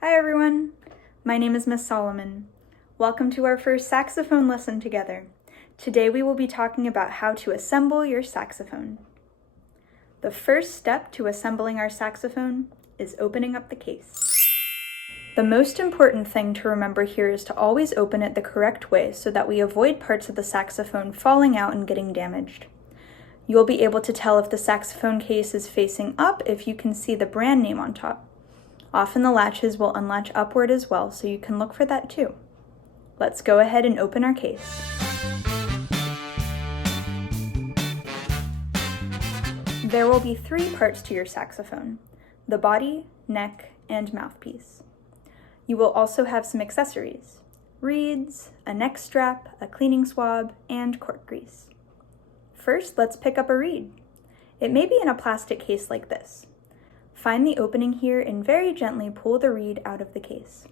Hi everyone, my name is Miss Solomon. Welcome to our first saxophone lesson together. Today we will be talking about how to assemble your saxophone. The first step to assembling our saxophone is opening up the case. The most important thing to remember here is to always open it the correct way so that we avoid parts of the saxophone falling out and getting damaged. You'll be able to tell if the saxophone case is facing up if you can see the brand name on top. Often the latches will unlatch upward as well, so you can look for that too. Let's go ahead and open our case. There will be 3 parts to your saxophone: the body, neck, and mouthpiece. You will also have some accessories: reeds, a neck strap, a cleaning swab, and cork grease. First, let's pick up a reed. It may be in a plastic case like this. Find the opening here and very gently pull the reed out of the case.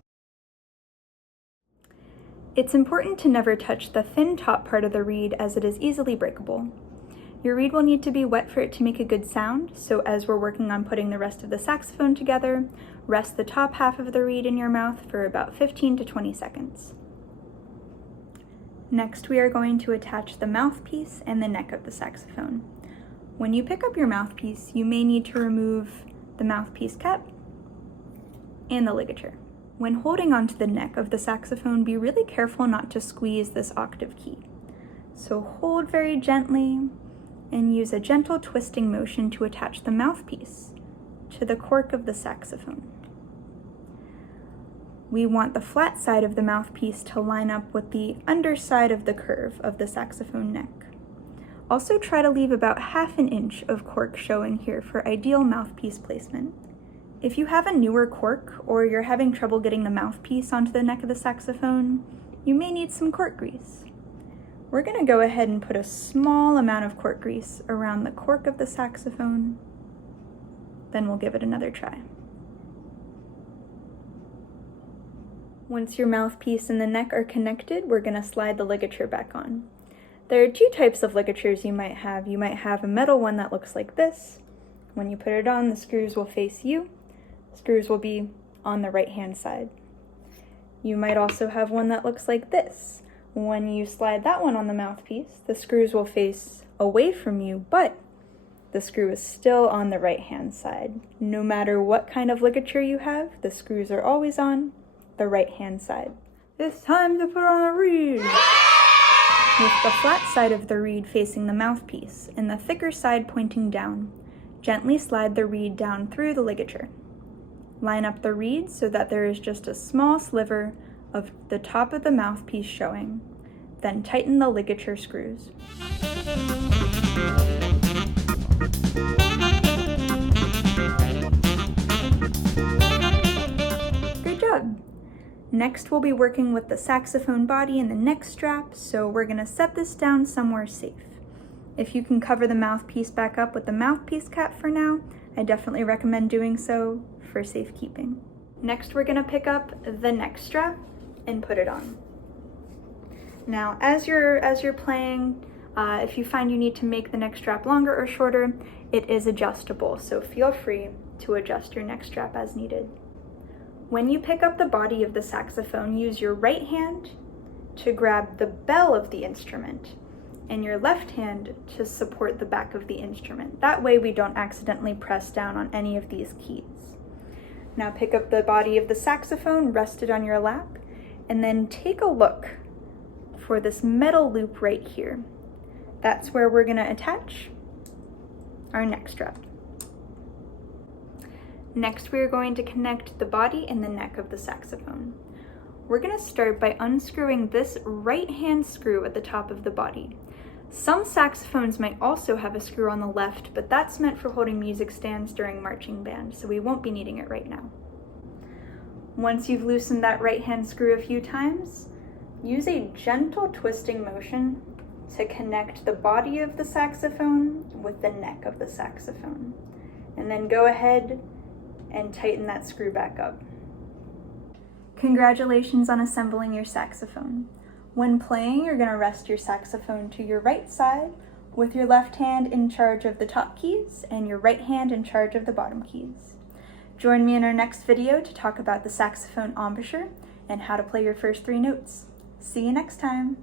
It's important to never touch the thin top part of the reed as it is easily breakable. Your reed will need to be wet for it to make a good sound, so as we're working on putting the rest of the saxophone together, rest the top half of the reed in your mouth for about 15 to 20 seconds. Next, we are going to attach the mouthpiece and the neck of the saxophone. When you pick up your mouthpiece, you may need to remove the mouthpiece cap and the ligature. When holding onto the neck of the saxophone, be really careful not to squeeze this octave key. So hold very gently and use a gentle twisting motion to attach the mouthpiece to the cork of the saxophone. We want the flat side of the mouthpiece to line up with the underside of the curve of the saxophone neck. Also try to leave about ½ inch of cork showing here for ideal mouthpiece placement. If you have a newer cork or you're having trouble getting the mouthpiece onto the neck of the saxophone, you may need some cork grease. We're going to go ahead and put a small amount of cork grease around the cork of the saxophone, then we'll give it another try. Once your mouthpiece and the neck are connected, we're going to slide the ligature back on. There are 2 types of ligatures you might have. You might have a metal one that looks like this. When you put it on, the screws will face you. The screws will be on the right-hand side. You might also have one that looks like this. When you slide that one on the mouthpiece, the screws will face away from you, but the screw is still on the right-hand side. No matter what kind of ligature you have, the screws are always on the right-hand side. It's time to put on a reed! With the flat side of the reed facing the mouthpiece and the thicker side pointing down, gently slide the reed down through the ligature. Line up the reed so that there is just a small sliver of the top of the mouthpiece showing. Then tighten the ligature screws. Good job! Next, we'll be working with the saxophone body and the neck strap, so we're going to set this down somewhere safe. If you can cover the mouthpiece back up with the mouthpiece cap for now, I definitely recommend doing so for safekeeping. Next, we're going to pick up the neck strap and put it on. Now, as you're playing, if you find you need to make the neck strap longer or shorter, it is adjustable, so feel free to adjust your neck strap as needed. When you pick up the body of the saxophone, use your right hand to grab the bell of the instrument and your left hand to support the back of the instrument. That way we don't accidentally press down on any of these keys. Now pick up the body of the saxophone, rest it on your lap, and then take a look for this metal loop right here. That's where we're going to attach our neck strap. Next, we are going to connect the body and the neck of the saxophone. We're going to start by unscrewing this right-hand screw at the top of the body. Some saxophones might also have a screw on the left, but that's meant for holding music stands during marching band, so we won't be needing it right now. Once you've loosened that right-hand screw a few times, use a gentle twisting motion to connect the body of the saxophone with the neck of the saxophone. And then go ahead and tighten that screw back up. Congratulations on assembling your saxophone. When playing, you're going to rest your saxophone to your right side with your left hand in charge of the top keys and your right hand in charge of the bottom keys. Join me in our next video to talk about the saxophone embouchure and how to play your first 3 notes. See you next time!